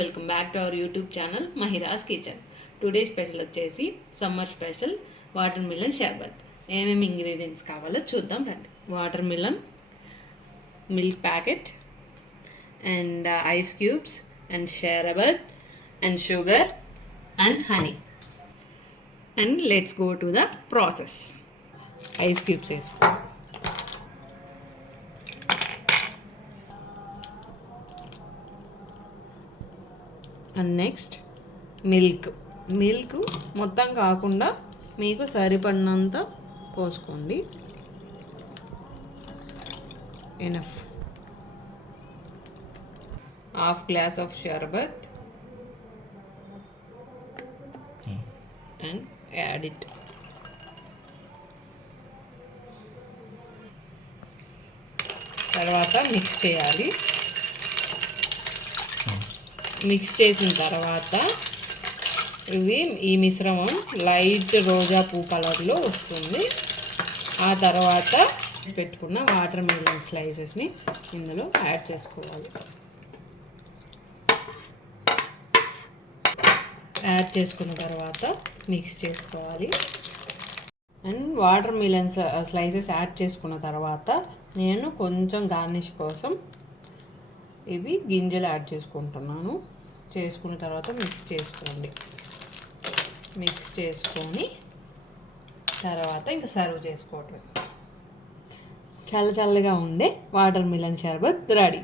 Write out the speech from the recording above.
Welcome back to our YouTube channel Mahira's kitchen. Today special వచ్చేసి summer special watermelon sharbat. ఏమేమి ingredients కావాలో చూద్దాం రండి. Watermelon, milk packet and ice cubes and sharbat and sugar and honey. And let's go to the process. Ice cubes వేసుకో. And next milk మొత్తం కాకుండా మీకు సరిపడినంత పోసుకోండి. Enough. Half glass of sharbat and add it. తర్వాత మిక్స్ చేయాలి. Mix చేసిన తర్వాత ఈ మిశ్రమం లైట్ రోజా పూ కలర్లో వస్తుంది. ఆ తర్వాత పెట్టుకున్న వాటర్ మిలన్ స్లైసెస్ని ఇందులో యాడ్ చేసుకోవాలి. యాడ్ చేసుకున్న తర్వాత మిక్స్ చేసుకోవాలి. And water melon slices add చేసుకున్న తర్వాత నేను కొంచెం గార్నిష్ కోసం ఇవి గింజలు యాడ్ చేసుకుంటున్నాను. చేసుకున్న తర్వాత మిక్స్ చేసుకోండి. మిక్స్ చేసుకొని తర్వాత ఇంకా సర్వ్ చేసుకోవటం. చల్లగా ఉండే వాటర్ మిలన్ షర్బత్ రెడీ.